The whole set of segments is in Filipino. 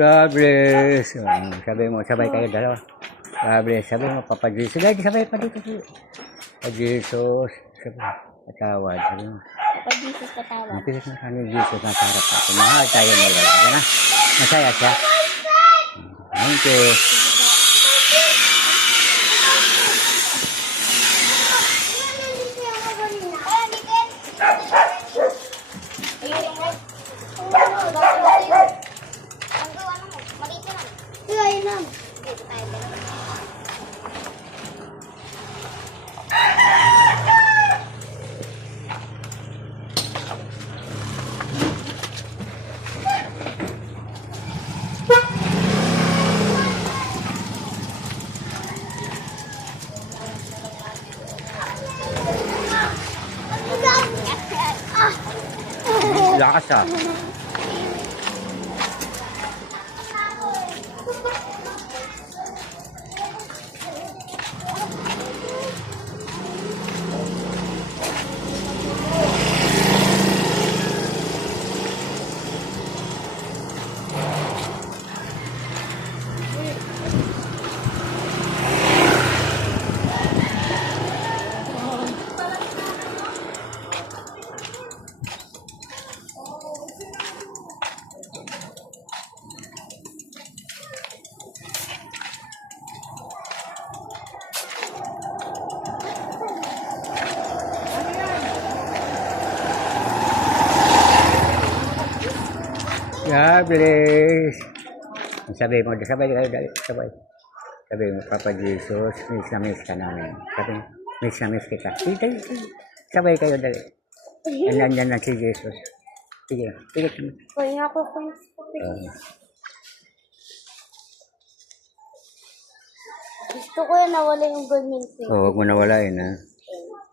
God bless. Sabi mo, sabay kayo dalawa. God bless. Sabi mo, Papa Jesus. Guys, sabay pa dito. Papa Jesus. Sabi mo, patawad. Sabi mo. Papa Jesus, patawad. Mapilit mo kami Jesus na sarap natin. Mahal tayo mo. Okay na? Masaya siya. Thank you. Lakas ah. God bless. Sabi mo, sabay kayo dali. Sabi mo, Papa Jesus, miss na miss ka namin. Sabi mo, miss na miss kita. Dali. Sabay kayo dali. Nandiyan na si Jesus. Sige, tigit mo. Uy, nga po. Gusto ko yan nawala yung golden pin. Oo, huwag mo nawalain ha.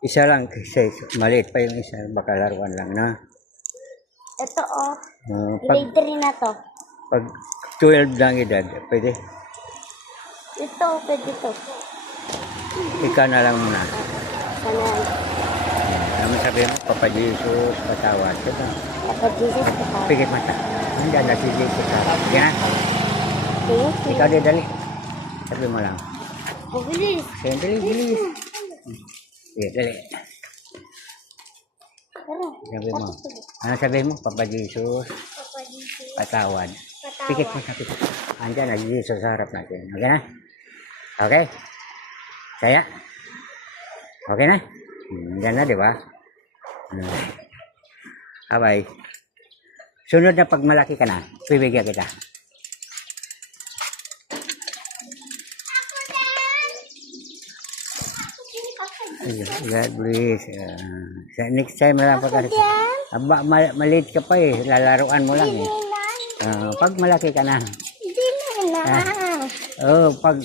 Isa lang, kasi maliit pa yung isa. Baka laruan lang na. Ito Pag, grade 3 na to. pag 12 lang edad, pwede. Ito, pwede to. Ikaw na lang muna. Sanay. Ano sabi mo, Papa Jesus, patawad. Ito. Papa Jesus, patawad. Pigit mata. Nandiyan na si Jesus. Sige na. Thank you. Ikaw din dali. Sabi mo lang. Mabilis. Sige, dali, bilis. Sige, dali. Sabi mo. Ano sabi mo, Papa Jesus, Papa Jesus, patawad. patawad. Pikit mo sa pikit. Andiyan na si Jesus sa harap natin. Okay na? Okay? Saya? Okay na? Andiyan na, di ba? Abay. Sunod na pag malaki ka na, bibigyan kita. God bless. Next time na lang pag aba, maliit ka pa eh. Lalaruan mo lang eh. Pag malaki ka na. Hindi na. Pag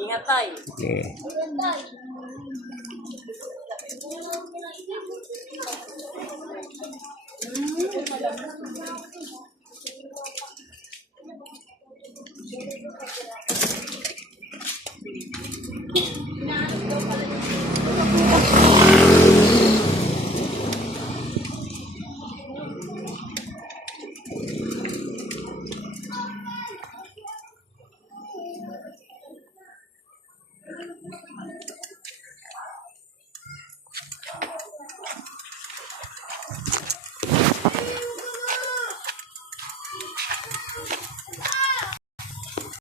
Ingat tayo. okay.